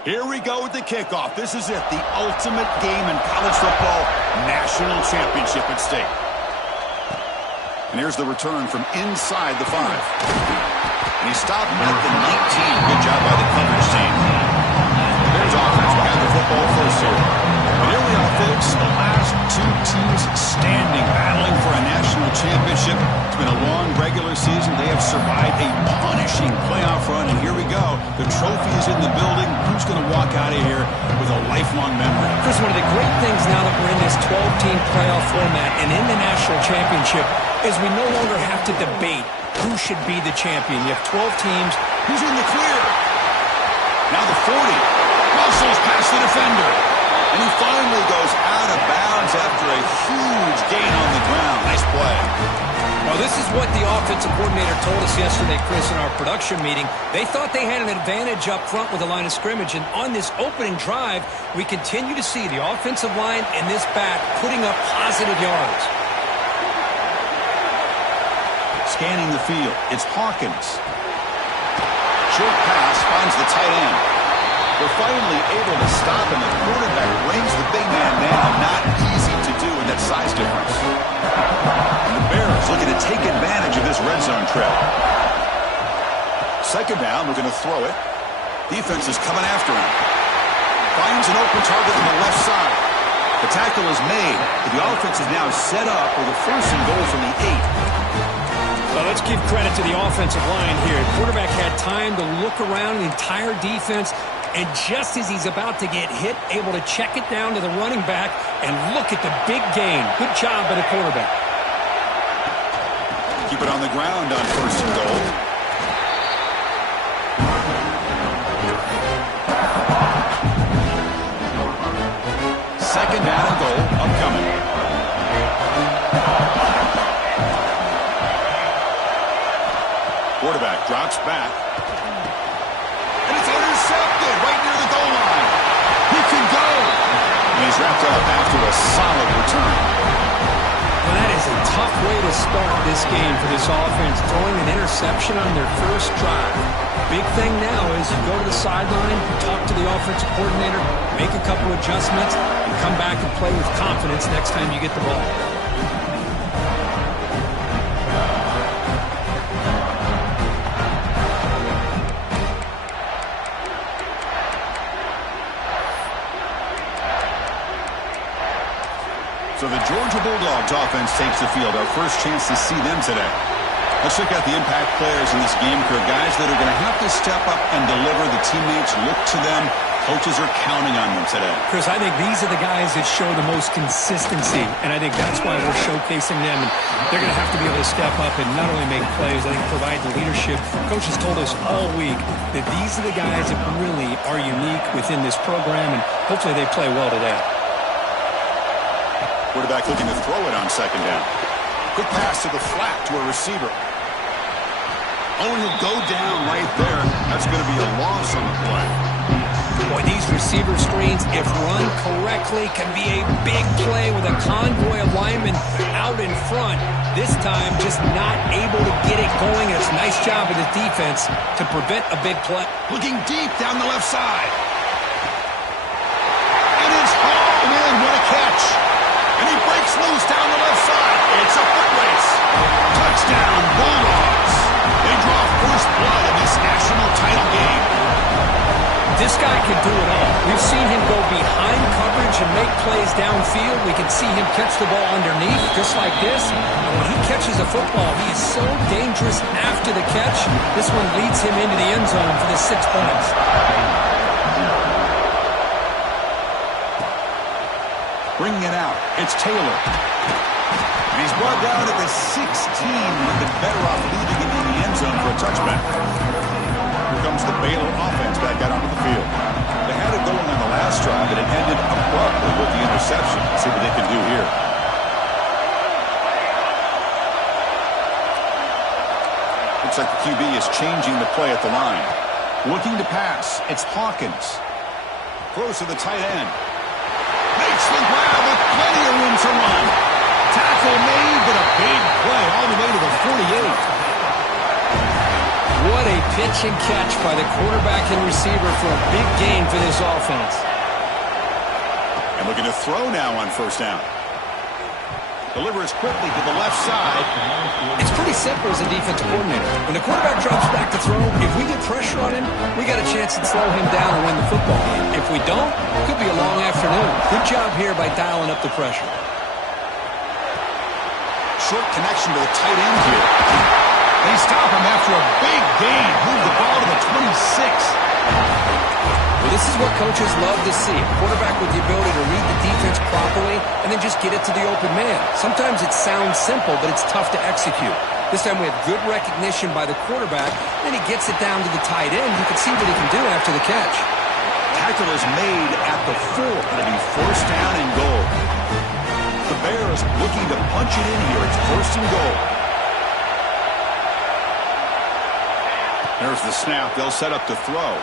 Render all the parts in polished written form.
Here we go with the kickoff. This is it, the ultimate game in college football, national championship at stake. And here's the return from inside the 5. And he stopped at the 19. Good job by the coverage team. The Bears offense will have the football first here. And here we are, folks, the last two teams standing, battling for a national championship. It's been a long regular season. They have survived a punishing playoff run, and here we go. The trophy is in the building. Who's going to walk out of here with a lifelong memory? Chris, one of the great things now that we're in this 12-team playoff format and in the national championship is we no longer have to debate who should be the champion. You have 12 teams. Who's in the clear? Now the 40. Muscles past the defender. And he finally goes out of bounds after a huge gain on the ground. Nice play. Well, this is what the offensive coordinator told us yesterday, Chris, in our production meeting. They thought they had an advantage up front with the line of scrimmage, and on this opening drive, we continue to see the offensive line and this back putting up positive yards. Scanning the field, it's Hawkins. Short pass finds the tight end. They're finally able to stop him. The quarterback brings the big man down. Not easy to do in that size difference. And the Bears looking to take advantage of this red zone trip. Second down, we're going to throw it. Defense is coming after him. Finds an open target on the left side. The tackle is made. The offense is now set up with a first and goal from the 8. Well, let's give credit to the offensive line here. The quarterback had time to look around the entire defense, and just as he's about to get hit, able to check it down to the running back, and look at the big gain. Good job by the quarterback. Keep it on the ground on first and goal. Second down and goal, upcoming. Quarterback drops back. And it's intercepted right near the goal line. He can go. And he's wrapped up after a solid return. Well, that is a tough way to start this game for this offense, throwing an interception on their first drive. Big thing now is you go to the sideline, talk to the offensive coordinator, make a couple adjustments, and come back and play with confidence next time you get the ball. So the Georgia Bulldogs offense takes the field. Our first chance to see them today. Let's check out the impact players in this game crew. Guys that are going to have to step up and deliver. The teammates look to them. Coaches are counting on them today. Chris, I think these are the guys that show the most consistency, and I think that's why we're showcasing them. And they're going to have to be able to step up and not only make plays, I think provide the leadership. Coaches told us all week that these are the guys that really are unique within this program, and hopefully they play well today. Quarterback looking to throw it on second down. Quick pass to the flat to a receiver. Oh, and he'll go down right there. That's going to be a loss on the play. Boy, these receiver screens, if run correctly, can be a big play with a convoy of linemen out in front. This time, just not able to get it going. It's a nice job of the defense to prevent a big play. Looking deep down the left side. And it's home in. What a catch. And he breaks loose down the left side. It's a foot race. Touchdown, Bulldogs. They draw first blood in this national title game. This guy can do it all. We've seen him go behind coverage and make plays downfield. We can see him catch the ball underneath, just like this. And when he catches a football, he is so dangerous after the catch. This one leads him into the end zone for the 6 points. Bringing it out, it's Taylor. And he's brought down at the 16. Would have been better off leaving it in the end zone for a touchback. Here comes the Baylor offense back out onto the field. They had it going on the last drive, but it ended abruptly with the interception. Let's see what they can do here. Looks like the QB is changing the play at the line. Looking to pass, it's Hawkins. Throws to the tight end. Makes the grab with plenty of room to run. Tackle made, but a big play all the way to the 48. What a pitch and catch by the quarterback and receiver for a big gain for this offense. And looking to throw now on first down. Delivers quickly to the left side. It's pretty simple as a defensive coordinator. When the quarterback drops back to throw, if we get pressure on him, we got a chance to slow him down and win the football game. If we don't, it could be a long afternoon. Good job here by dialing up the pressure. Short connection to the tight end here. They stop him after a big gain. Move the ball to the 26. Well, this is what coaches love to see. A quarterback with the ability to read the defense properly and then just get it to the open man. Sometimes it sounds simple, but it's tough to execute. This time we have good recognition by the quarterback, and he gets it down to the tight end. You can see what he can do after the catch. Tackle is made at the 4. It'll be first down and goal. The Bears looking to punch it in here. It's first and goal. There's the snap. They'll set up to throw.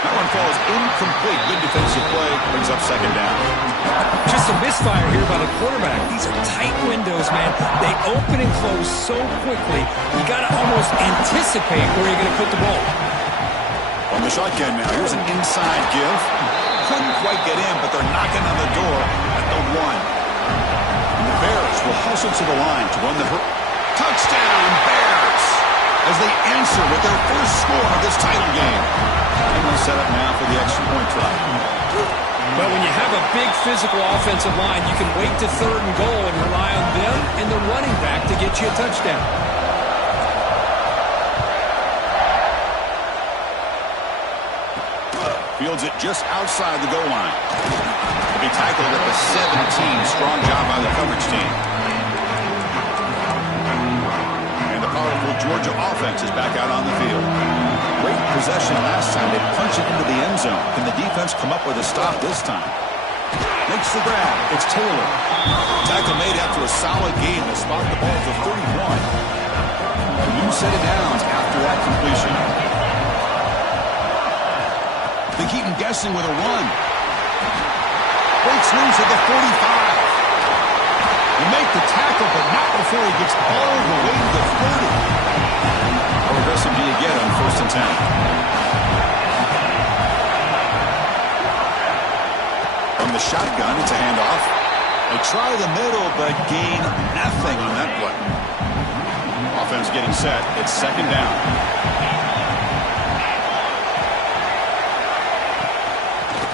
That one falls incomplete. Good defensive play. Brings up second down. Just a misfire here by the quarterback. These are tight windows, man. They open and close so quickly. You got to almost anticipate where you're going to put the ball. On the shotgun now. Here's an inside give. Couldn't quite get in, but they're knocking on the door at the 1. And the Bears will hustle to the line to run the touchdown Bears as they answer with their first score of this title game. And they'll set up now for the extra point try. But when you have a big physical offensive line, you can wait to third and goal and rely on them and the running back to get you a touchdown. Fields it just outside the goal line. To be tackled at the 17. Strong job by the coverage team. And the powerful Georgia offense is back out on the field. Great possession last time. They punch it into the end zone. Can the defense come up with a stop this time? Makes the grab. It's Taylor. Tackle made after a solid game to spot the ball for 31. A new set of downs after that completion. They keep him guessing with a run. Breaks loose at the 45. They make the tackle, but not before he gets all the way to the 30. How aggressive do you get on first and 10? From the shotgun, it's a handoff. They try the middle, but gain nothing on that play. Offense getting set. It's second down.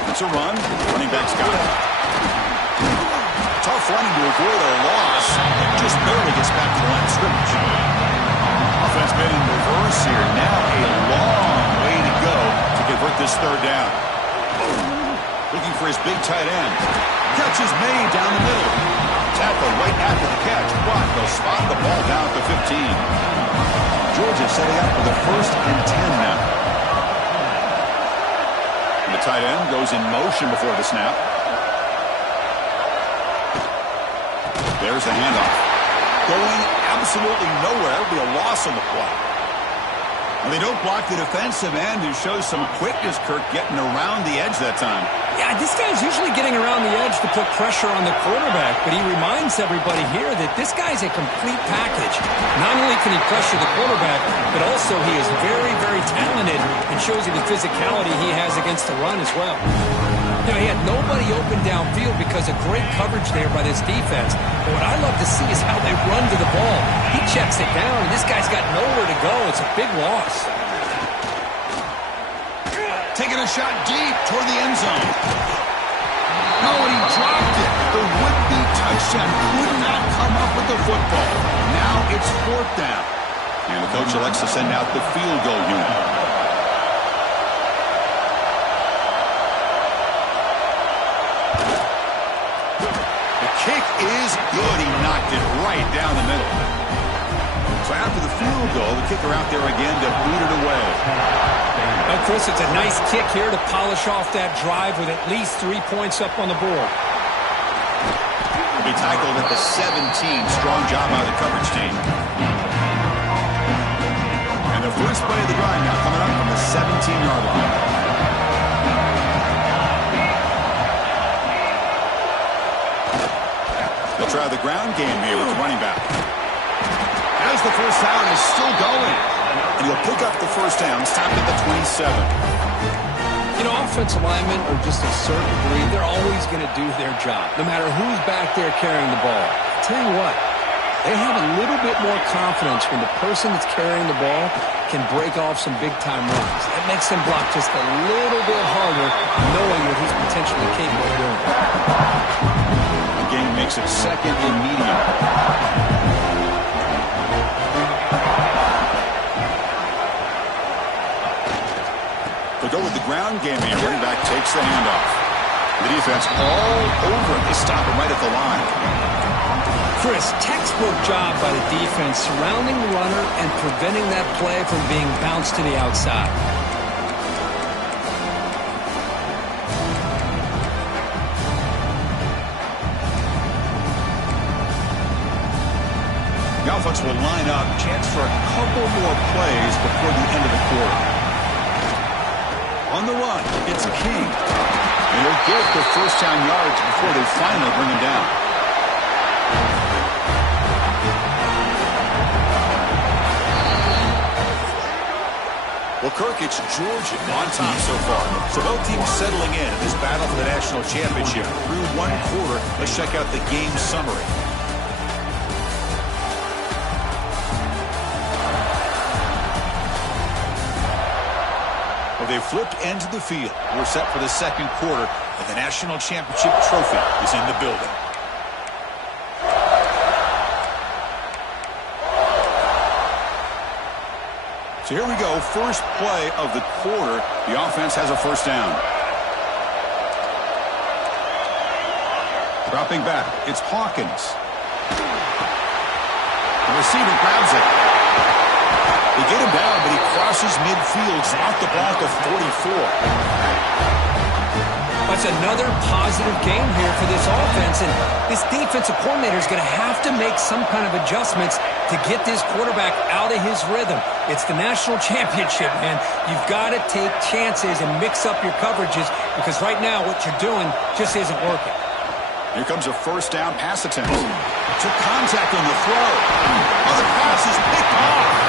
It's a run. Running back's got it. Tough running to avoid a loss. Just barely gets back to the line of scrimmage. Offense made in reverse here. Now a long way to go to convert this third down. Looking for his big tight end. Catch is made down the middle. Tackle right after the catch. But they'll spot the ball down at the 15. Georgia setting up for the first and 10 now. The tight end goes in motion before the snap. There's the handoff. Going absolutely nowhere. It'll be a loss on the play. And they don't block the defensive end, who shows some quickness, Kirk, getting around the edge that time. Yeah, this guy's usually getting around the edge to put pressure on the quarterback, but he reminds everybody here that this guy's a complete package. Not only can he pressure the quarterback, but also he is very, very talented and shows you the physicality he has against the run as well. You know, he had nobody open downfield because of great coverage there by this defense. But what I love to see is how they run to the ball. He checks it down, and this guy's got nowhere to go. It's a big loss. Taking a shot deep toward the end zone. Oh, and he dropped it. The would-be touchdown could not come up with the football. Now it's fourth down. And the coach elects to send out the field goal unit. Kick is good. He knocked it right down the middle. So after the field goal, the kicker out there again to boot it away. Well, Chris, it's a nice kick here to polish off that drive with at least 3 points up on the board. He'll be tackled at the 17. Strong job by the coverage team. And the first play of the drive now coming up from the 17-yard line. They'll try the ground game here with the running back. As the first down is still going. and he'll pick up the first down, stopped at the 27. You know, offensive linemen are just a certain breed. They're always going to do their job, no matter who's back there carrying the ball. I'll tell you what, they have a little bit more confidence when the person that's carrying the ball can break off some big-time runs. That makes them block just a little bit harder, knowing what he's potentially capable of doing. The game makes it second and medium. They'll go with the ground game here. Running back takes the handoff. The defense all over it. They stop him right at the line. Chris, textbook job by the defense surrounding the runner and preventing that play from being bounced to the outside. The offense will line up. Chance for a couple more plays before the end of the quarter. On the run, it's a King. And he'll get the first down yards before they finally bring him down. Well, Kirk, it's Georgia on top so far. So both teams settling in this battle for the national championship. Through one quarter, let's check out the game summary. They flipped into the field. We're set for the second quarter, and the national championship trophy is in the building. So here we go. First play of the quarter. The offense has a first down. Dropping back. It's Hawkins. The receiver grabs it. They get him down, but he crosses midfield, out the block of 44. That's another positive game here for this offense, and this defensive coordinator is going to have to make some kind of adjustments to get this quarterback out of his rhythm. It's the national championship, man. You've got to take chances and mix up your coverages because right now what you're doing just isn't working. Here comes a first down pass attempt. Took contact on the throw. Oh, the pass is picked off.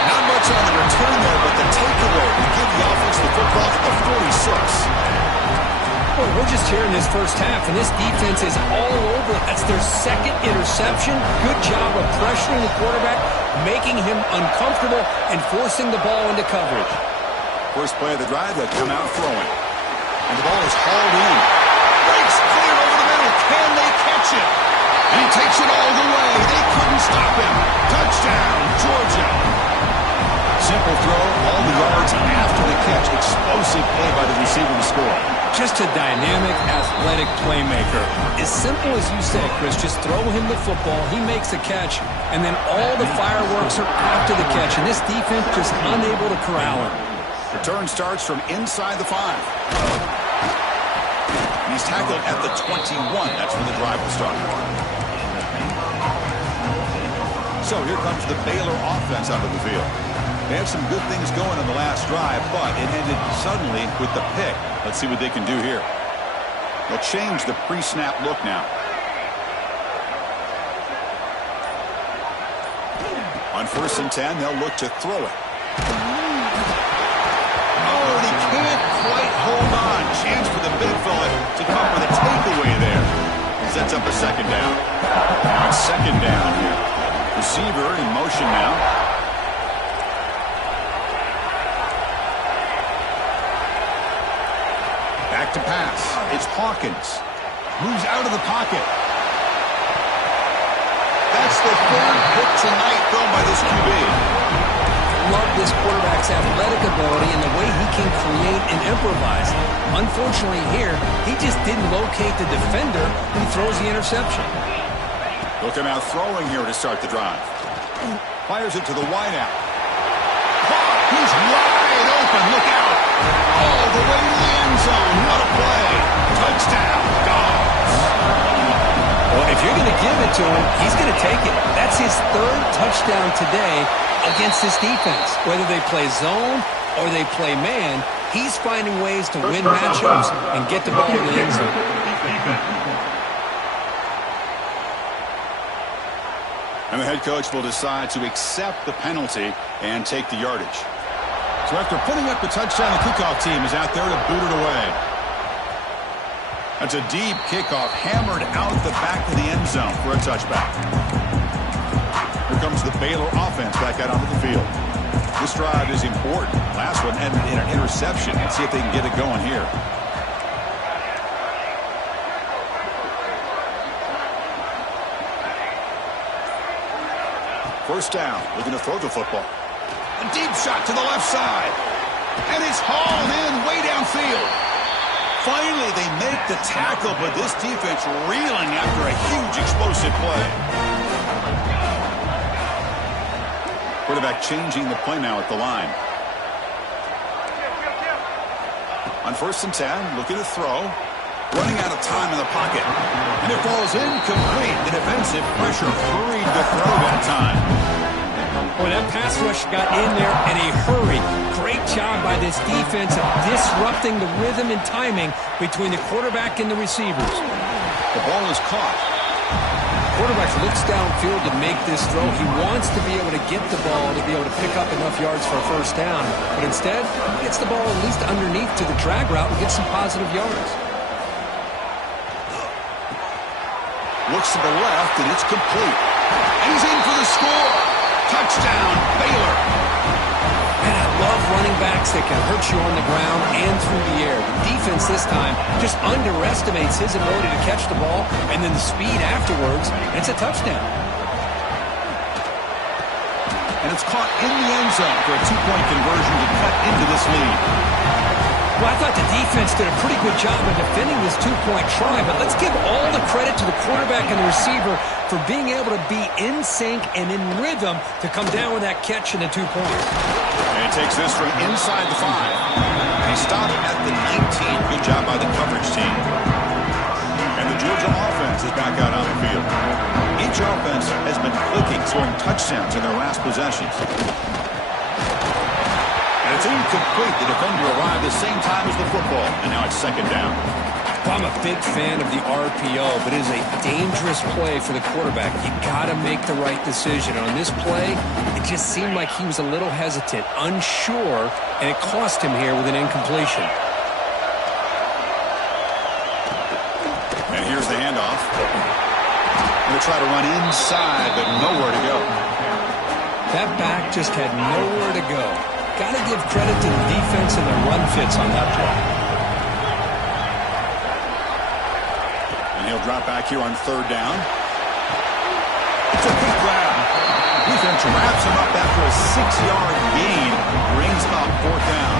Not much on the return there, but the takeaway will give the offense the football at the 46. Well, we're just here in this first half, and this defense is all over. That's their second interception. Good job of pressuring the quarterback, making him uncomfortable, and forcing the ball into coverage. First play of the drive, they'll come out throwing. And the ball is hauled in. Breaks clear over the middle. Can they catch it? And he takes it all the way. They couldn't stop him. Touchdown, Georgia. Simple throw, all the yards after the catch. Explosive play by the receiver to score. Just a dynamic, athletic playmaker. As simple as you said, Chris, just throw him the football, he makes a catch, and then all the fireworks are after the catch, and this defense just unable to corral him. Return starts from inside the 5. And he's tackled at the 21. That's when the drive will start. So here comes the Baylor offense onto the field. They had some good things going on the last drive, but it ended suddenly with the pick. Let's see what they can do here. They'll change the pre-snap look now. On 1st and 10, they'll look to throw it. Oh, and he can't quite hold on. Chance for the big fella to come with a takeaway there. Sets up a second down. Now it's second down here. Receiver in motion now. Back to pass. It's Hawkins. Moves out of the pocket. That's the third pick tonight thrown by this QB. Love this quarterback's athletic ability and the way he can create and improvise. Unfortunately here, he just didn't locate the defender when he throws the interception. Look him out throwing here to start the drive. Fires it to the wideout. He's wide open. Look out. All the way to the end zone. What a play. Touchdown. Dogs. Well, if you're going to give it to him, he's going to take it. That's his third touchdown today against this defense. Whether they play zone or they play man, he's finding ways to win matchups and get the ball in the end zone. And the head coach will decide to accept the penalty and take the yardage. So after putting up the touchdown, the kickoff team is out there to boot it away. That's a deep kickoff, hammered out the back of the end zone for a touchback. Here comes the Baylor offense back out onto the field. This drive is important. Last one ended in an interception. Let's see if they can get it going here. First down, looking to throw the football. A deep shot to the left side. And it's hauled in way downfield. Finally, they make the tackle, but this defense reeling after a huge explosive play. Quarterback changing the play now at the line. On 1st and 10, looking to throw. Running out of time in the pocket. And it falls incomplete. The defensive pressure hurried the throw that time. Boy, that pass rush got in there in a hurry. Great job by this defense of disrupting the rhythm and timing between the quarterback and the receivers. The ball is caught. Quarterback looks downfield to make this throw. He wants to be able to get the ball to be able to pick up enough yards for a first down. But instead, he gets the ball at least underneath to the drag route and gets some positive yards. Looks to the left, and it's complete. And he's in for the score. Touchdown, Baylor. And I love running backs that can hurt you on the ground and through the air. The defense this time just underestimates his ability to catch the ball, and then the speed afterwards, and it's a touchdown. And it's caught in the end zone for a 2-point conversion to cut into this lead. Well, I thought the defense did a pretty good job of defending this 2-point try, but let's give all the credit to the quarterback and the receiver for being able to be in sync and in rhythm to come down with that catch and the 2 points. And he takes this from inside the 5. He stopped at the 19. Good job by the coverage team. And the Georgia offense is back out on the field. Each offense has been clicking, scoring touchdowns in their last possessions. And it's incomplete. The defender arrived the same time as the football, and now it's 2nd down. Well, I'm a big fan of the RPO, but it is a dangerous play for the quarterback. You got to make the right decision. On this play, it just seemed like he was a little hesitant, unsure, and it cost him here with an incompletion. And here's the handoff. Going to try to run inside, but nowhere to go. That back just had nowhere to go. Got to give credit to the defense and the run fits on that play. And he'll drop back here on 3rd down. It's a quick grab. Defense wraps him up after a 6-yard gain. Brings up 4th down.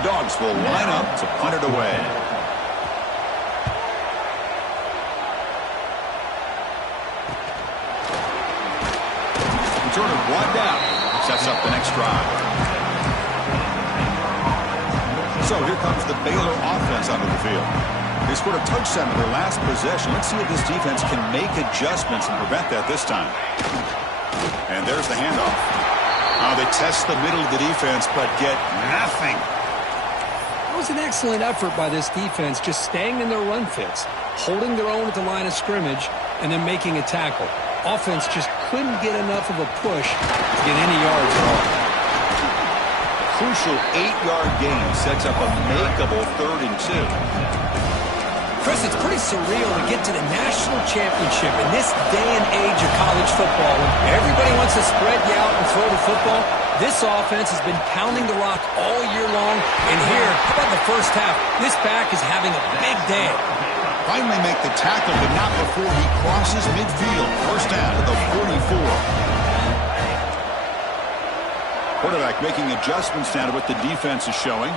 The Dogs will line up to punt it away. Return of 1 down. Sets up the next drive. So here comes the Baylor offense onto the field. They scored a touchdown in their last possession. Let's see if this defense can make adjustments and prevent that this time. And there's the handoff. They test the middle of the defense, but get nothing. That was an excellent effort by this defense, just staying in their run fits, holding their own at the line of scrimmage, and then making a tackle. Offense just couldn't get enough of a push to get any yards at all. Crucial 8-yard gain sets up a makeable 3rd and 2. Chris, it's pretty surreal to get to the national championship in this day and age of college football. When everybody wants to spread you out and throw the football, this offense has been pounding the rock all year long. And here, how about the first half? This back is having a big day. Finally make the tackle, but not before he crosses midfield. First down to the 44. Quarterback making adjustments now to what the defense is showing.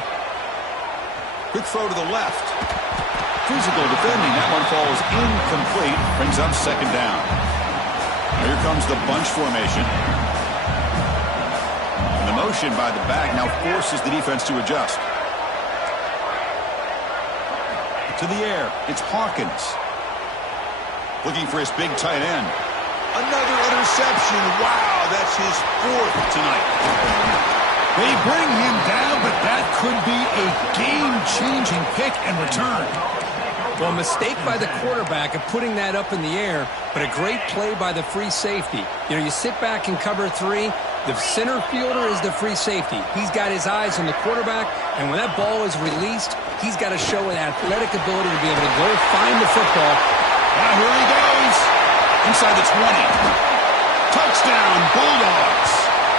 Quick throw to the left. Physical defending. That one falls incomplete. Brings up 2nd down. Here comes the bunch formation. And the motion by the back now forces the defense to adjust. To the air, it's Hawkins. Looking for his big tight end. Another interception. Wow, that's his 4th tonight. They bring him down, but that could be a game-changing pick and return. Well, a mistake by the quarterback of putting that up in the air, but a great play by the free safety. You know, you sit back and cover 3. The center fielder is the free safety. He's got his eyes on the quarterback, and when that ball is released, he's got to show an athletic ability to be able to go find the football. Now here he goes. Inside the 20. Touchdown, Bulldogs.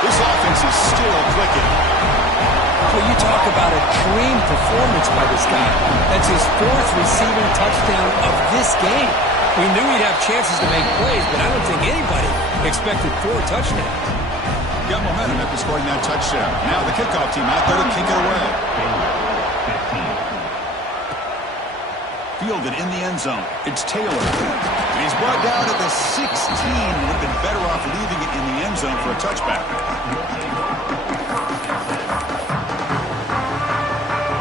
This offense is still clicking. Well, you talk about a dream performance by this guy. That's his 4th receiving touchdown of this game. We knew he'd have chances to make plays, but I don't think anybody expected 4 touchdowns. Got momentum after scoring that touchdown. Now the kickoff team out there to kick it away. Fielded in the end zone. It's Taylor. And he's brought down at the 16. Would have been better off leaving it in the end zone for a touchback.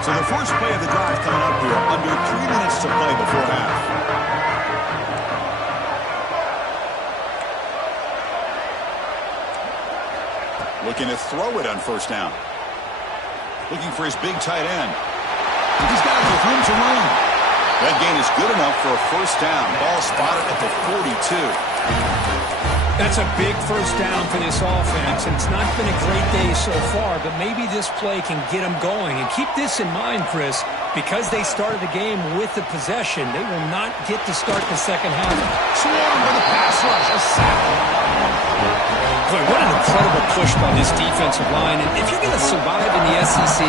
So the first play of the drive coming up here. Under 3 minutes to play before half. Looking to throw it on first down. Looking for his big tight end. He's got it with room to run. That gain is good enough for a first down. Ball spotted at the 42. That's a big first down for this offense, and it's not been a great day so far, but maybe this play can get them going. And keep this in mind, Chris, because they started the game with the possession, they will not get to start the second half. Swarm with a pass rush, a sack. Boy, what an incredible push by this defensive line. And if you're going to survive in the SEC,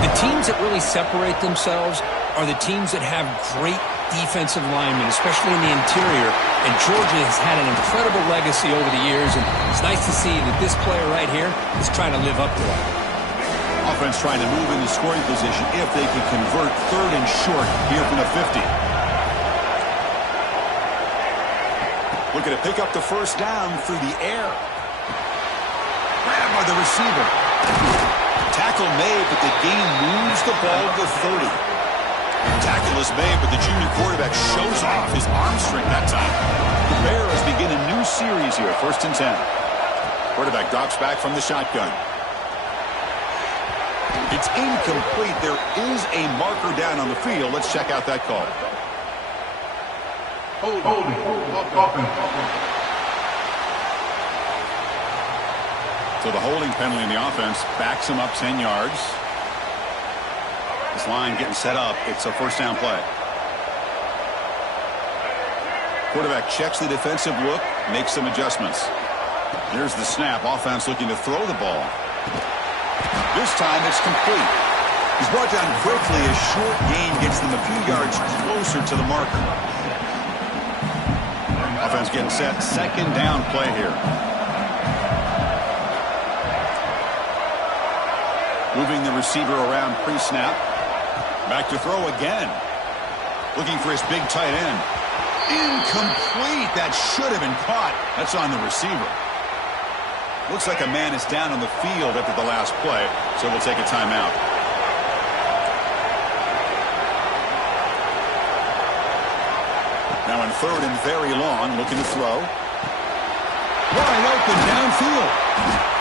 the teams that really separate themselves are the teams that have great defensive linemen, especially in the interior. And Georgia has had an incredible legacy over the years, and it's nice to see that this player right here is trying to live up to it. Offense trying to move into scoring position if they can convert 3rd and short here from the 50. Looking to pick up the first down through the air. Grabbed by the receiver. Tackle made, but the gain moves the ball to 30. Tackle is made, but the junior quarterback shows off his arm strength that time. The Bears begin a new series here, 1st and 10. Quarterback drops back from the shotgun. It's incomplete. There is a marker down on the field. Let's check out that call. Holding. So the holding penalty in the offense backs him up 10 yards. This line getting set up. It's a first down play. Quarterback checks the defensive look, makes some adjustments. Here's the snap. Offense looking to throw the ball. This time it's complete. He's brought down quickly. A short gain gets them a few yards closer to the marker. Offense getting set. 2nd down play here. Moving the receiver around pre-snap. Back to throw again. Looking for his big tight end. Incomplete. That should have been caught. That's on the receiver. Looks like a man is down on the field after the last play, so we'll take a timeout. Now in 3rd and very long, looking to throw. Wide open downfield.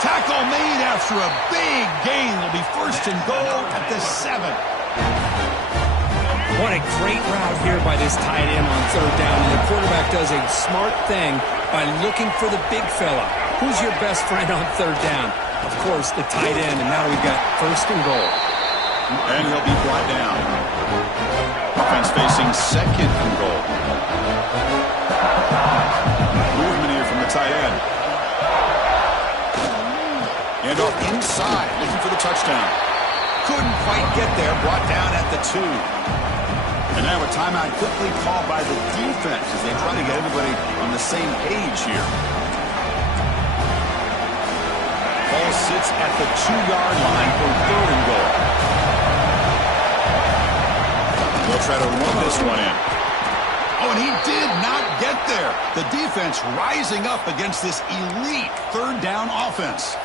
Tackle made after a big gain. Will be 1st and goal at the 7. What a great route here by this tight end on 3rd down. And the quarterback does a smart thing by looking for the big fella. Who's your best friend on 3rd down? Of course, the tight end. And now we've got 1st and goal. And he'll be brought down. Offense facing 2nd and goal. Movement here from the tight end. And off inside, looking for the touchdown. Couldn't quite get there. Brought down at the 2. And now a timeout quickly called by the defense as they try to get everybody on the same page here. Ball sits at the 2-yard line for 3rd and goal. They'll try to run this one in. Oh, and he did not get there. The defense rising up against this elite 3rd down offense.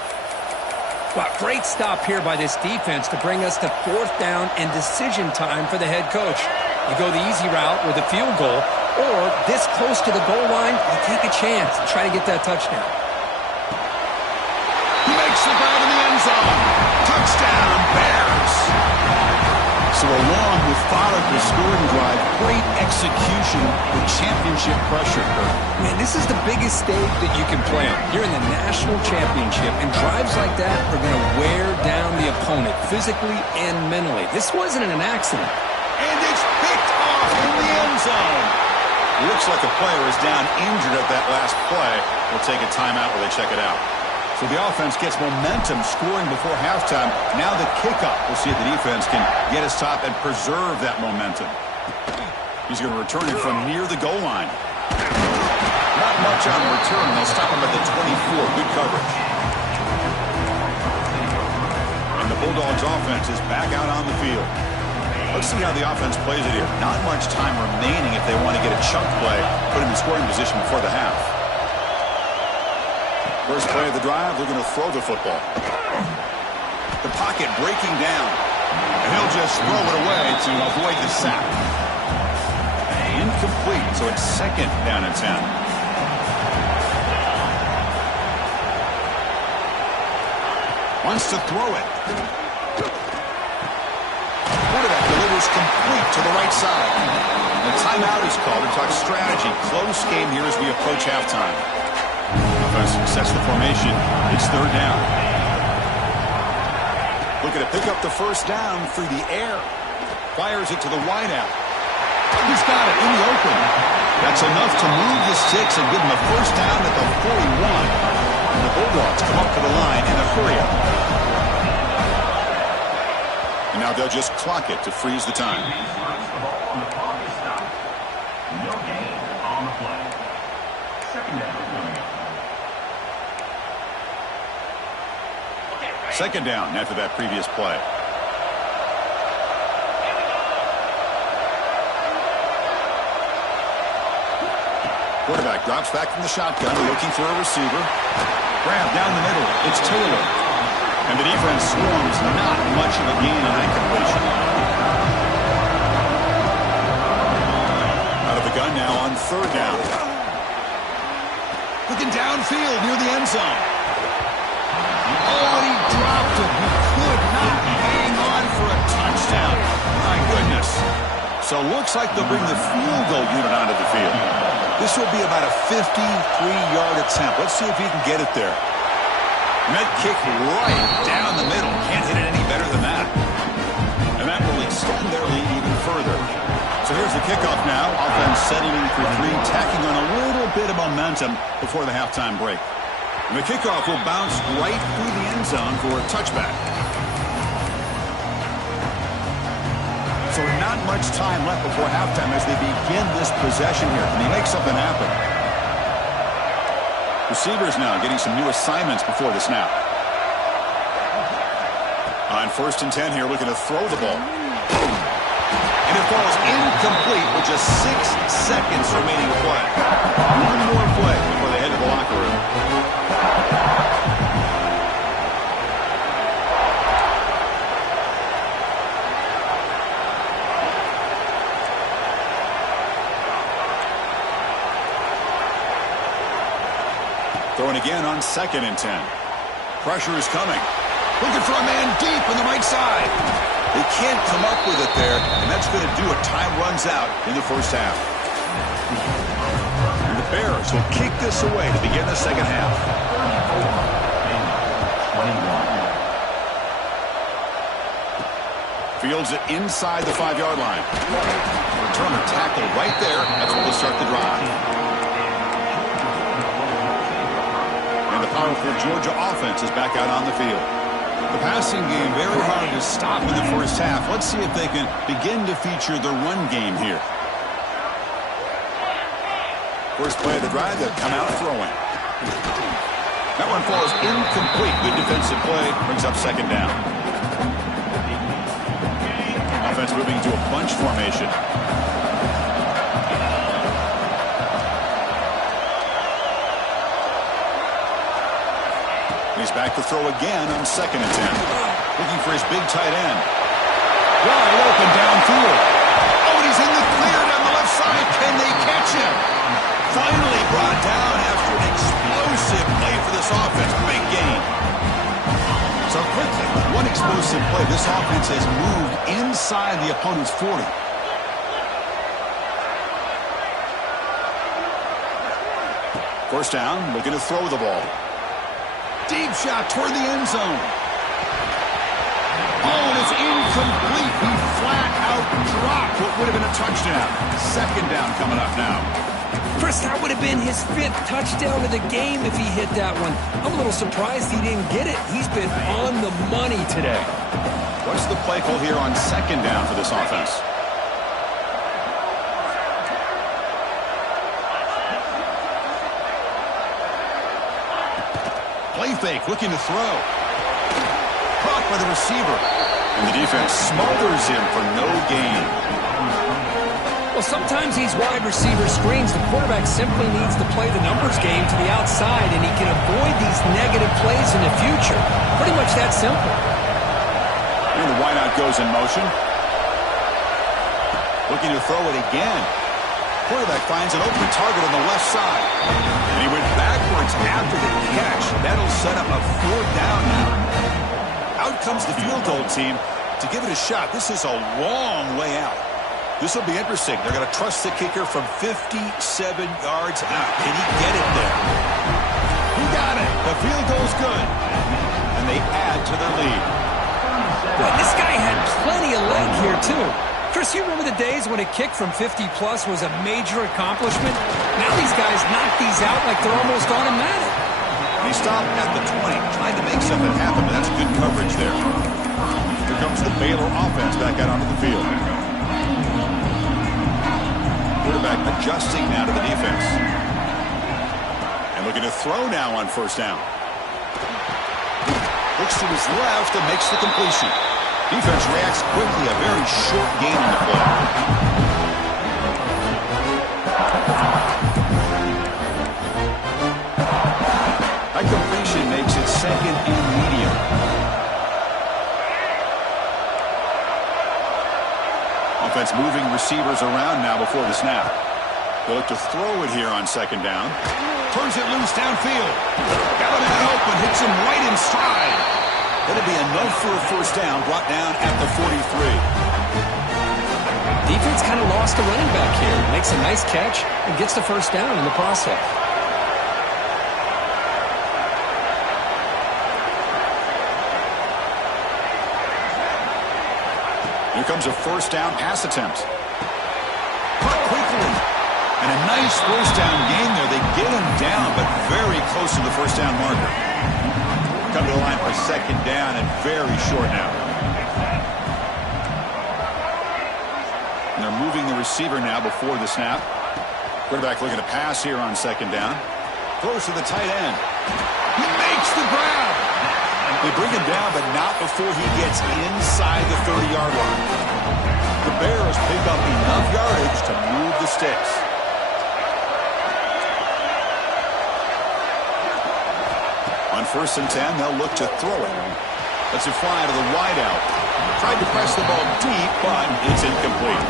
Well, great stop here by this defense to bring us to 4th down and decision time for the head coach. You go the easy route with a field goal, or this close to the goal line, you take a chance and try to get that touchdown. He makes the grab in the end zone. Touchdown, Bears. So along with followed the scoring drive, great execution execution with championship pressure. Man, this is the biggest stage that you can play on. You're in the national championship, and drives like that are going to wear down the opponent physically and mentally. This wasn't an accident. And it's picked off in the end zone. Looks like a player is down injured at that last play. We'll take a timeout while they check it out. So the offense gets momentum scoring before halftime. Now the kickoff. We'll see if the defense can get his top and preserve that momentum. He's going to return it from near the goal line. Not much on return. They'll stop him at the 24. Good coverage. And the Bulldogs offense is back out on the field. Let's see how the offense plays it here. Not much time remaining if they want to get a chunk play, put him in scoring position before the half. First play of the drive, they're going to throw the football. The pocket breaking down. And he'll just throw it away to avoid the sack. Incomplete, so it's second down and 10. Wants to throw it. Quarterback delivers complete to the right side. The timeout is called to talk strategy. Close game here as we approach halftime. Offense sets the formation. It's third down. Looking to pick up the first down through the air. Fires it to the wideout. He's got it in the open. That's enough to move the sticks and give him a first down at the 41. And the Bulldogs come up to the line in a hurry-up. And now they'll just clock it to freeze the time. No gain on the play. Second down. Second down after that previous play. Quarterback drops back from the shotgun, looking for a receiver. Grab down the middle. It's Taylor. And the defense swarms. Not much of a gain on that completion. Out of the gun now on third down. Looking downfield near the end zone. Oh, he dropped him. He could not hang on for a touchdown. My goodness. So looks like they'll bring the field goal unit onto the field. This will be about a 53-yard attempt. Let's see if he can get it there. Med kick right down the middle. Can't hit it any better than that. And that will extend their lead even further. So here's the kickoff now. Offense settling for three, tacking on a little bit of momentum before the halftime break. And the kickoff will bounce right through the end zone for a touchback. So not much time left before halftime as they begin this possession here. Can they make something happen? Receivers now getting some new assignments before the snap. On first and 10 here, looking to throw the ball. And it falls incomplete with just 6 seconds remaining to play. One more play before they head to the locker room. Throwing again on second and 10. Pressure is coming. Looking for a man deep on the right side. They can't come up with it there, and that's going to do it. Time runs out in the first half. And the Bears will kick this away to begin the second half. 21. Fields it inside the 5-yard line. Returner tackle right there. That's where they'll start the drive. The powerful Georgia offense is back out on the field. The passing game very hard to stop in the first half. Let's see if they can begin to feature the run game here. First play of the drive, they'll come out throwing. That one falls incomplete. Good defensive play, brings up second down. Offense moving to a bunch formation. He's back to throw again on second and 10. Looking for his big tight end. Wide open downfield. Oh, and he's in the clear down the left side. Can they catch him? Finally brought down after an explosive play for this offense. Big gain. So quickly, one explosive play. This offense has moved inside the opponent's 40. First down, looking to throw the ball. Deep shot toward the end zone. Oh, and it's incomplete. He flat out dropped what would have been a touchdown. Second down coming up now. Chris, that would have been his 5th touchdown of the game if he hit that one. I'm a little surprised he didn't get it. He's been on the money today. What's the play call here on second down for this offense? Play fake, looking to throw. Caught by the receiver. And the defense smothers him for no gain. Well, sometimes these wide receiver screens, the quarterback simply needs to play the numbers game to the outside, and he can avoid these negative plays in the future. Pretty much that simple. And the wideout goes in motion. Looking to throw it again. Quarterback finds an open target on the left side. And he went backwards after the catch. That'll set up a 4th down now. Out comes the field goal team to give it a shot. This is a long way out. This will be interesting. They're going to trust the kicker from 57 yards out. Can he get it there? He got it. The field goal's good. And they add to their lead. But this guy had plenty of leg here, too. Chris, you remember the days when a kick from 50-plus was a major accomplishment? Now these guys knock these out like they're almost automatic. He stopped at the 20, trying to make something happen, but that's good coverage there. Here comes the Baylor offense back out onto the field. Quarterback adjusting now to the defense. And looking to throw now on first down. Looks to his left and makes the completion. Defense reacts quickly, a very short gain on the play. That completion makes it 2nd and medium. Offense moving receivers around now before the snap. They look to throw it here on 2nd down. Turns it loose downfield. Got him out open, hits him right in stride. It'll be enough for a first down, brought down at the 43. Defense kind of lost a running back here. Makes a nice catch and gets the first down in the process. Here comes a first down pass attempt. Caught quickly. And a nice first down gain there. They get him down, but very close to the first down marker. Come to the line for 2nd down and very short now. And they're moving the receiver now before the snap. Quarterback looking to pass here on 2nd down. Throws to the tight end. He makes the grab. They bring him down, but not before he gets inside the 30-yard line. The Bears pick up enough yardage to move the sticks. On 1st and 10, they'll look to throw it. Lets it fly to the wideout. Tried to press the ball deep, but it's incomplete.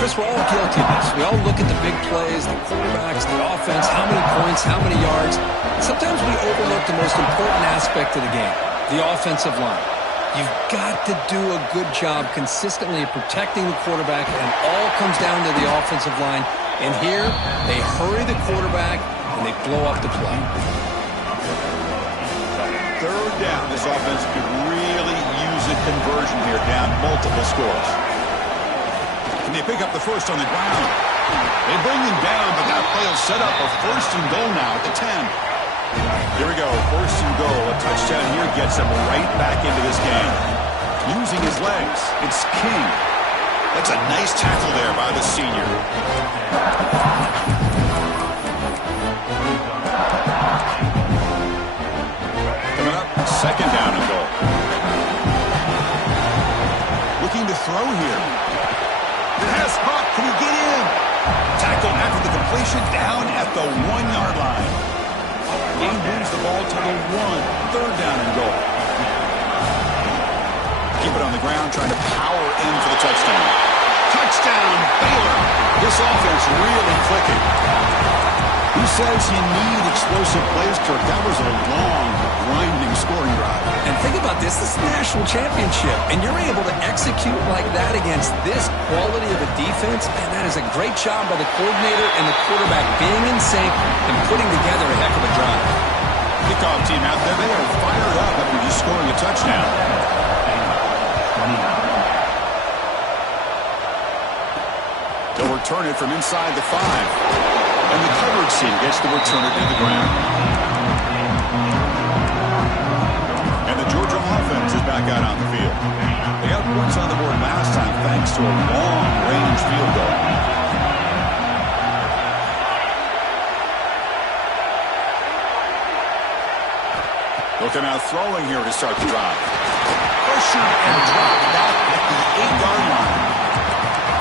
Chris, we're all guilty of this. We all look at the big plays, the quarterbacks, the offense, how many points, how many yards. Sometimes we overlook the most important aspect of the game, the offensive line. You've got to do a good job consistently of protecting the quarterback, and it all comes down to the offensive line. And here, they hurry the quarterback, and they blow up the play. 3rd down. This offense could really use a conversion here, down multiple scores. Can they pick up the first on the ground? They bring him down, but that play will set up a 1st and goal now at the 10. Here we go, 1st and goal. A touchdown here gets him right back into this game. Using his legs, it's King. That's a nice tackle there by the senior. Coming up, 2nd down and goal. Looking to throw here. It has Huck. Can he get in? Tackled after the completion, down at the 1-yard line. Gain moves the ball to the 1. 3rd down and goal. Keep it on the ground, trying to power in for the touchdown. Touchdown, Baylor. This offense really clicking. Who says you need explosive plays, Kirk? That was a long, grinding scoring drive. And think about this. This is the national championship, and you're able to execute like that against this quality of a defense, and that is a great job by the coordinator and the quarterback being in sync and putting together a heck of a drive. Kickoff team out there, they are fired up after just scoring a touchdown. They'll return it from inside the 5. And the coverage team gets the returner to the ground. And the Georgia offense is back out on the field. They got points on the board last time thanks to a long-range field goal. Looking out throwing here to start the drive. Pressure and drop back at the 8-yard line.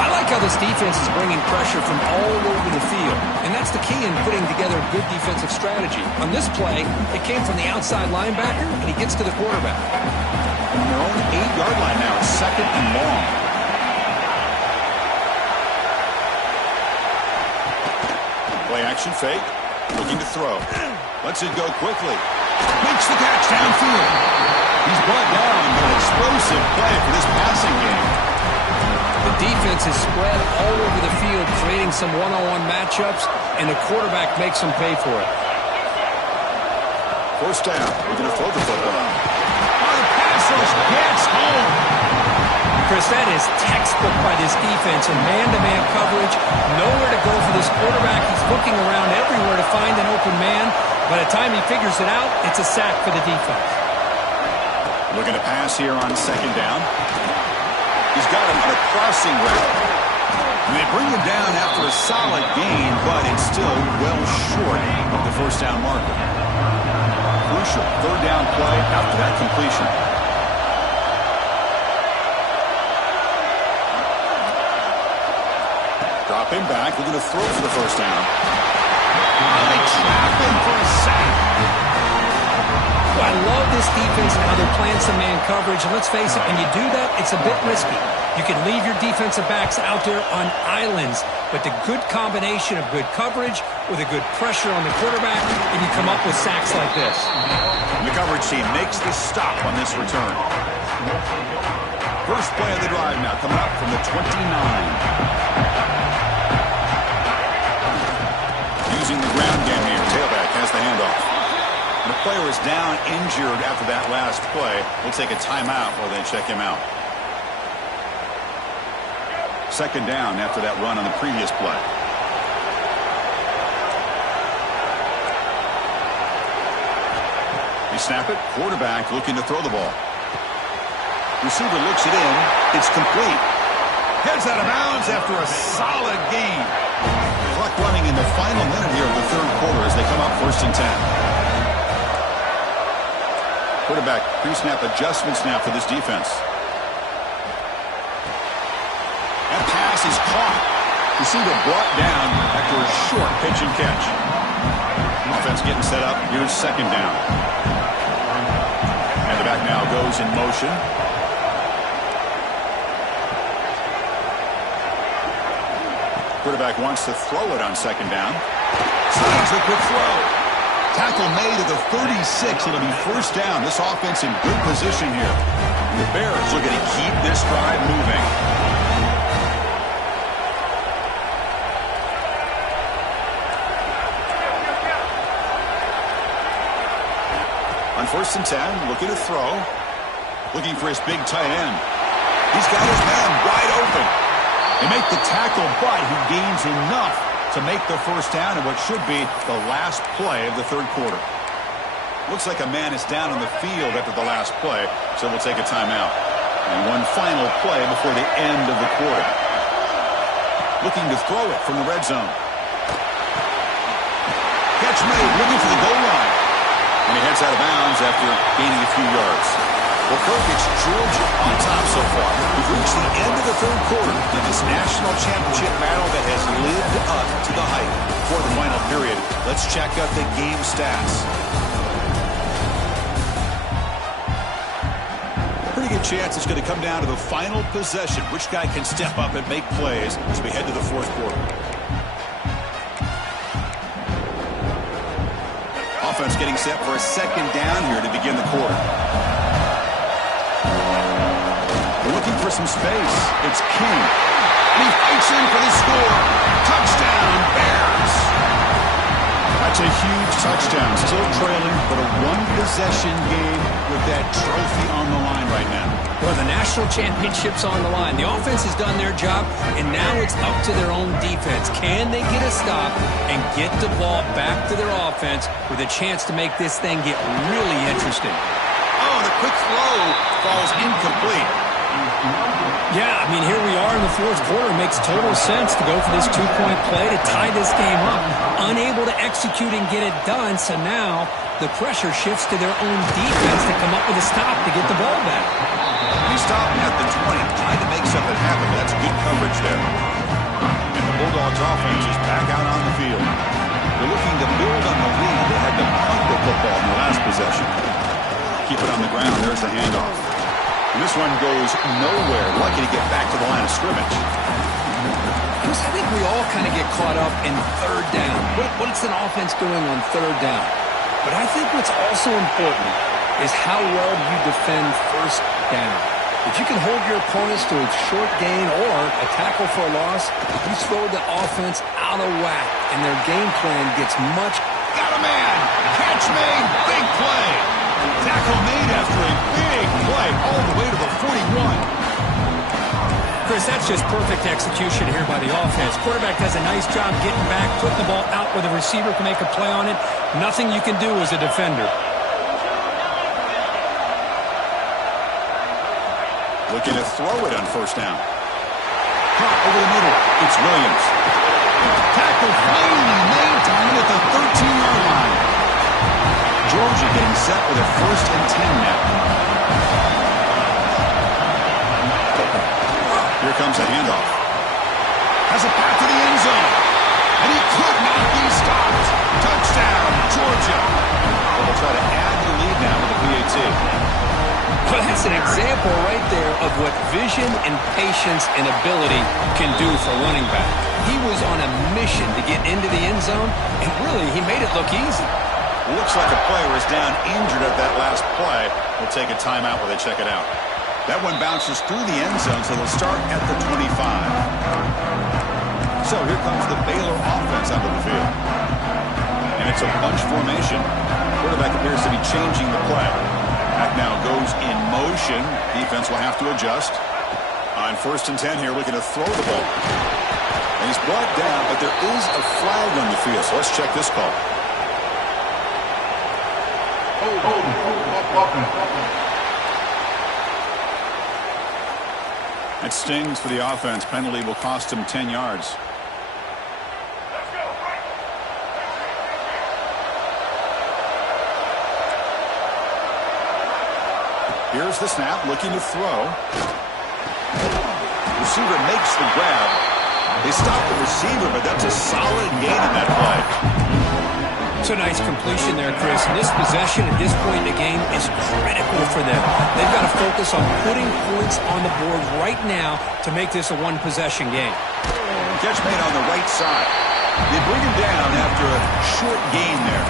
I like how this defense is bringing pressure from all over the field, and that's the key in putting together a good defensive strategy. On this play, it came from the outside linebacker, and he gets to the quarterback. On their own 8-yard line now, it's 2nd and long. Play action fake, looking to throw. Lets it go quickly. Makes the catch downfield. He's brought down, but an explosive play for this passing game. The defense is spread all over the field, creating some one-on-one matchups, and the quarterback makes them pay for it. First down. We're going to throw the football. Oh, the pass rush gets home. Chris, that is textbook by this defense in man-to-man coverage. Nowhere to go for this quarterback. He's looking around everywhere to find an open man. By the time he figures it out, it's a sack for the defense. Looking to pass here on 2nd down. He's got him on a crossing route. And they bring him down after a solid gain, but it's still well short of the first down marker. Crucial 3rd down play after that completion. Drop him back. Looking to throw for the first down. Oh, they trap him for a sack. I love this defense and how they're playing some man coverage. And let's face it, when you do that, it's a bit risky. You can leave your defensive backs out there on islands, but the good combination of good coverage with a good pressure on the quarterback, and you come up with sacks like this. And the coverage team makes the stop on this return. First play of the drive now, coming up from the 29. Using the ground game here, tailback has the handoff. The player is down injured after that last play. We'll take a timeout while they check him out. 2nd down after that run on the previous play. You snap it. Quarterback looking to throw the ball. Receiver looks it in. It's complete. Heads out of bounds after a solid gain. Clock running in the final minute here of the 3rd quarter as they come up 1st and 10. Quarterback pre-snap adjustment snap for this defense. That pass is caught. Receiver brought down after a short pitch and catch. Offense getting set up. Here's 2nd down. And the back now goes in motion. Quarterback wants to throw it on 2nd down. Slides the quick throw. Tackle made at the 36. It'll be first down. This offense in good position here. The Bears looking to keep this drive moving. On 1st and 10, looking to throw. Looking for his big tight end. He's got his man wide open. They make the tackle, but he gains enough to make the first down in what should be the last play of the 3rd quarter. Looks like a man is down on the field after the last play, so we'll take a timeout. And one final play before the end of the quarter. Looking to throw it from the red zone. Catch made, looking for the goal line. And he heads out of bounds after gaining a few yards. Well, Kirk, it's Georgia on top so far. We've reached the end of the 3rd quarter in this national championship battle that has lived up to the hype. For the final period, let's check out the game stats. Pretty good chance it's going to come down to the final possession. Which guy can step up and make plays as we head to the 4th quarter. offense getting set for a second down here to begin the quarter. They're looking for some space. It's King. And he fights in for the score. Touchdown, Bears. That's a huge touchdown. Still trailing, but a one-possession game with that trophy on the line right now. Well, the national championship's on the line. The offense has done their job, and now it's up to their own defense. Can they get a stop and get the ball back to their offense with a chance to make this thing get really interesting? Oh, the quick throw falls incomplete. Yeah, I mean, here we are in the fourth quarter. It makes total sense to go for this two-point play to tie this game up. Unable to execute and get it done, so now the pressure shifts to their own defense to come up with a stop to get the ball back. He stopped at the 20, trying to make something happen. That's good coverage there. And the Bulldogs offense is back out on the field. They're looking to build on the lead. They had to punt the football in the last possession. Keep it on the ground. There's the handoff. And this one goes nowhere. Lucky to get back to the line of scrimmage. Chris, I think we all kind of get caught up in third down. What's an offense doing on third down? But I think what's also important is how well you defend first down. If you can hold your opponents to a short gain or a tackle for a loss, you throw the offense out of whack, and their game plan gets much. Got a man! Catch made! Big play! Tackle made after a big play all the way to the 41. Chris, that's just perfect execution here by the offense. Quarterback does a nice job getting back, putting the ball out where the receiver can make a play on it. Nothing you can do as a defender. Looking to throw it on first down. Caught over the middle. It's Williams. Tackle finally made down at the 13-yard line. Georgia getting set with a 1st and 10 now. Here comes a handoff. Has it back to the end zone. And he could not be stopped. Touchdown, Georgia. They'll try to add to the lead now with a PAT. Well, that's an example right there of what vision and patience and ability can do for running back. He was on a mission to get into the end zone, and really, he made it look easy. Looks like a player is down injured at that last play. We'll take a timeout while they check it out. That one bounces through the end zone, so they'll start at the 25. So here comes the Baylor offense onto the field. And it's a bunch formation. Quarterback appears to be changing the play. Back now goes in motion. Defense will have to adjust. On 1st and 10 here, looking to throw the ball. And he's brought down, but there is a flag on the field, so let's check this call. That stings for the offense. Penalty will cost him 10 yards. Here's the snap, looking to throw. Receiver makes the grab. They stop the receiver, but that's a solid gain in that play. It's a nice completion there, Chris. And this possession at this point in the game is critical for them. They've got to focus on putting points on the board right now to make this a one-possession game. Catch made on the right side. They bring him down after a short gain there.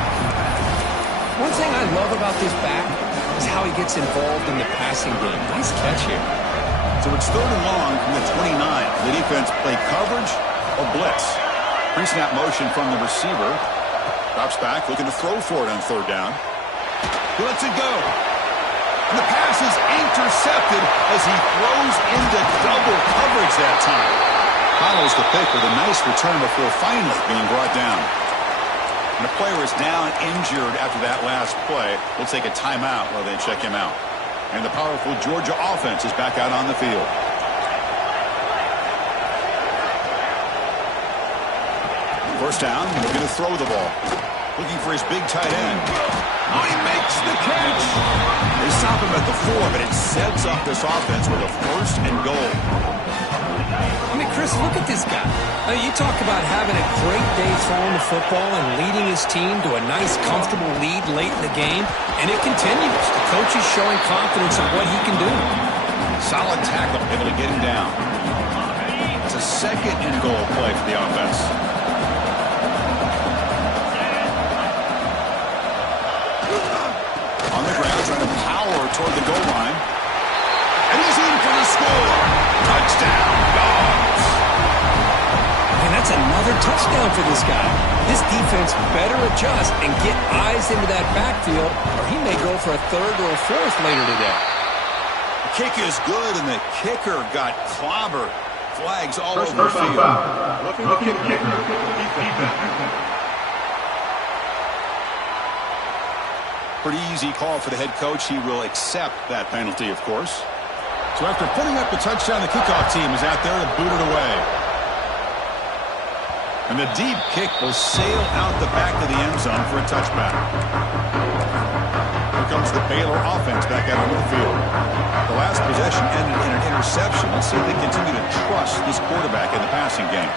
One thing I love about this back is how he gets involved in the passing game. Nice catch here. So it's 3rd and long from the 29. The defense play coverage or blitz. Pre-snap motion from the receiver. Drops back, looking to throw for it on 3rd down. He lets it go. And the pass is intercepted as he throws into double coverage that time. Follows the pick with a nice return before finally being brought down. And the player is down injured after that last play. We'll take a timeout while they check him out. And the powerful Georgia offense is back out on the field. First down, looking to throw the ball. Looking for his big tight end. Oh, he makes the catch. They stop him at the 4, but it sets up this offense with a 1st and goal. I mean, Chris, look at this guy. I mean, you talk about having a great day throwing the football and leading his team to a nice, comfortable lead late in the game, and it continues. The coach is showing confidence in what he can do. Solid tackle, able to get him down. It's a 2nd and goal play for the offense. toward the goal line. And he's in for the score. Touchdown, Dogs. And that's another touchdown for this guy. This defense better adjust and get eyes into that backfield, or he may go for a third or a fourth later today. The kick is good, and the kicker got clobbered. Flags all over the field. Looking kicker. Defense. Pretty easy call for the head coach. He will accept that penalty, of course. So after putting up the touchdown, the kickoff team is out there to boot it away. And the deep kick will sail out the back of the end zone for a touchback. Here comes the Baylor offense back out onto the field. The last possession ended in an interception. Let's see if they continue to trust this quarterback in the passing game.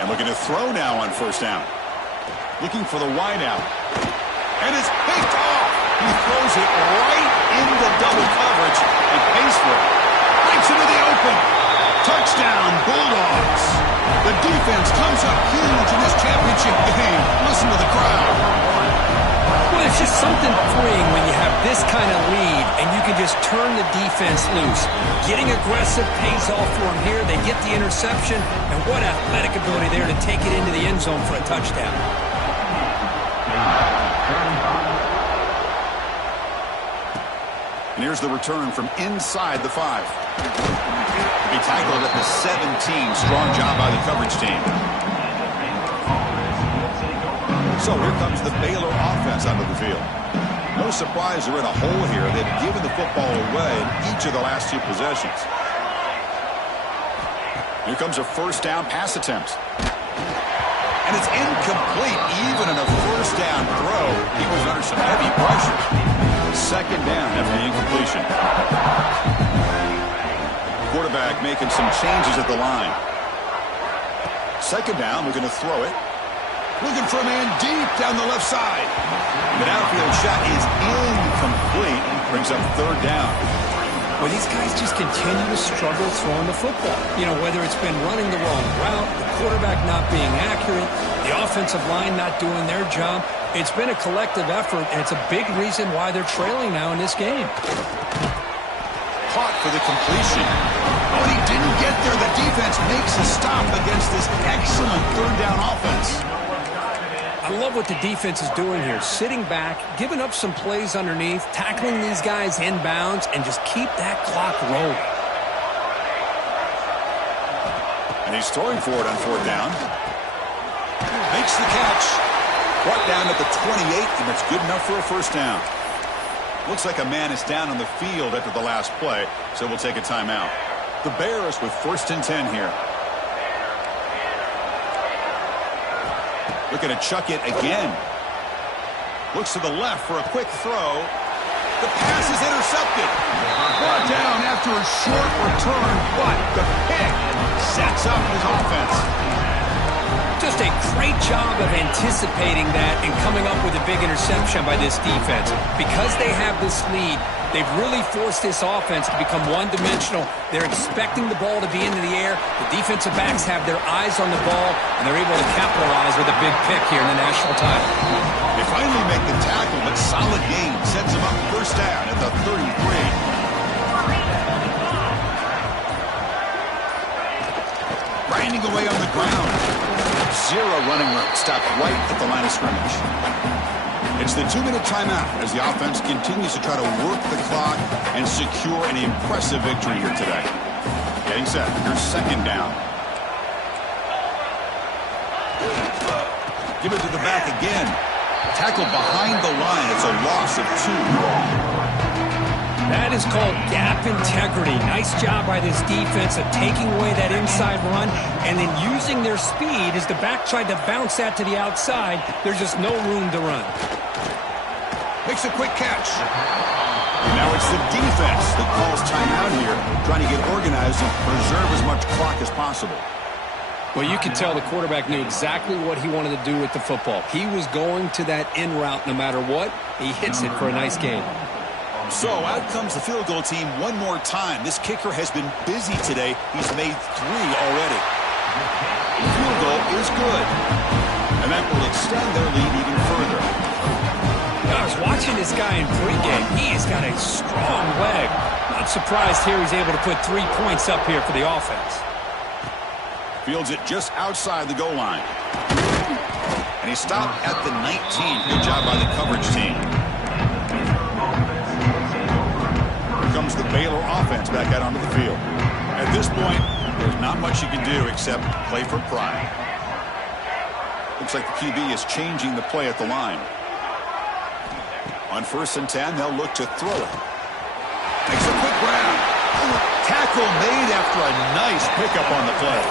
And looking to throw now on first down. Looking for the wideout. And it's picked off. He throws it right into double coverage and pays for it. Breaks into the open. Touchdown, Bulldogs. The defense comes up huge in this championship game. Listen to the crowd. Well, it's just something freeing when you have this kind of lead and you can just turn the defense loose. Getting aggressive pays off for them here. They get the interception, and what athletic ability there to take it into the end zone for a touchdown. And here's the return from inside the 5. He tackled at the 17. Strong job by the coverage team. So here comes the Baylor offense onto the field. No surprise they're in a hole here. They've given the football away in each of the last 2 possessions. Here comes a first down pass attempt. And it's incomplete. Even in a first down throw, he was under some heavy pressure. Second down after the incompletion. Quarterback making some changes at the line. Second down, we're going to throw it. Looking for a man deep down the left side. The downfield shot is incomplete. Brings up third down. Well, these guys just continue to struggle throwing the football. You know, whether it's been running the wrong route, the quarterback not being accurate, the offensive line not doing their job. It's been a collective effort, and it's a big reason why they're trailing now in this game. Caught for the completion. Oh, he didn't get there. The defense makes a stop against this excellent third down offense. I love what the defense is doing here. Sitting back, giving up some plays underneath, tackling these guys inbounds, and just keep that clock rolling. And he's throwing for it on fourth down. Makes the catch. Brought down at the 28, and it's good enough for a first down. Looks like a man is down on the field after the last play, so we'll take a timeout. The Bears with first and 10 here. Looking to chuck it again. Looks to the left for a quick throw. The pass is intercepted. Brought down after a short return, but the pick sets up his offense. Just a great job of anticipating that and coming up with a big interception by this defense. Because they have this lead, they've really forced this offense to become one-dimensional. They're expecting the ball to be into the air. The defensive backs have their eyes on the ball, and they're able to capitalize with a big pick here in the national title. They finally make the tackle, but solid gain sets them up first down at the 33. Grinding away on the ground. Zero running room. Stopped right at the line of scrimmage. It's the 2-minute timeout as the offense continues to try to work the clock and secure an impressive victory here today. Getting set. Here's second down. Give it to the back again. Tackled behind the line. It's a loss of 2. That is called gap integrity. Nice job by this defense of taking away that inside run and then using their speed as the back tried to bounce that to the outside. There's just no room to run. Makes a quick catch. And now it's the defense that calls timeout here, trying to get organized and preserve as much clock as possible. Well, you can tell the quarterback knew exactly what he wanted to do with the football. He was going to that in route no matter what. He hits it for a nice gain. So out comes the field goal team one more time. This kicker has been busy today. He's made 3 already. The field goal is good. And that will extend their lead even further. I was watching this guy in pregame. He has got a strong leg. Not surprised here he's able to put 3 points up here for the offense. Fields it just outside the goal line. And he stopped at the 19. Good job by the coverage team. Here comes the Baylor offense back out onto the field. At this point, there's not much you can do except play for pride. Looks like the QB is changing the play at the line. On 1st and 10, they'll look to throw it. Makes a quick grab. Tackle made after a nice pickup on the play.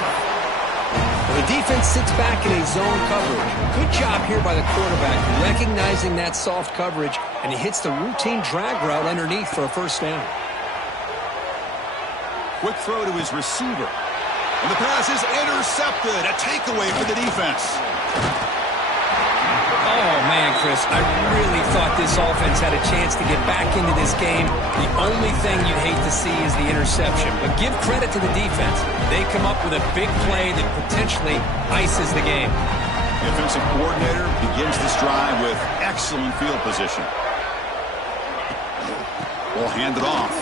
Well, the defense sits back in a zone coverage. Good job here by the quarterback, recognizing that soft coverage, and he hits the routine drag route underneath for a first down. Quick throw to his receiver. And the pass is intercepted. A takeaway for the defense. Oh, man, Chris, I really thought this offense had a chance to get back into this game. The only thing you'd hate to see is the interception. But give credit to the defense. They come up with a big play that potentially ices the game. The offensive coordinator begins this drive with excellent field position. Ball handed off.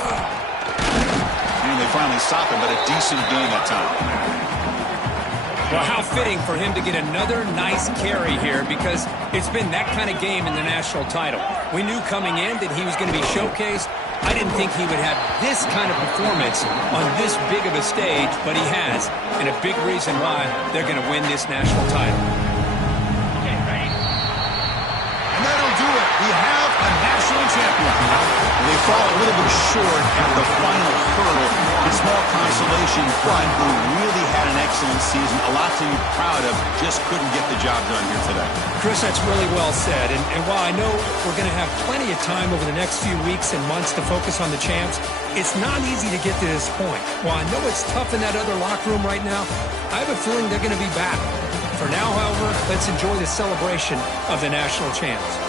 And they finally stop him, but a decent gain that time. Well, how fitting for him to get another nice carry here, because it's been that kind of game in the national title. We knew coming in that he was going to be showcased. I didn't think he would have this kind of performance on this big of a stage, but he has, and a big reason why they're going to win this national title. And that'll do it. We have a national champion. They fall a little bit short at the final hurdle. It's small consolation, but they really had an excellent season. A lot to be proud of. Just couldn't get the job done here today. Chris, that's really well said. And while I know we're going to have plenty of time over the next few weeks and months to focus on the champs, it's not easy to get to this point. While I know it's tough in that other locker room right now, I have a feeling they're going to be back. For now, however, let's enjoy the celebration of the national champs.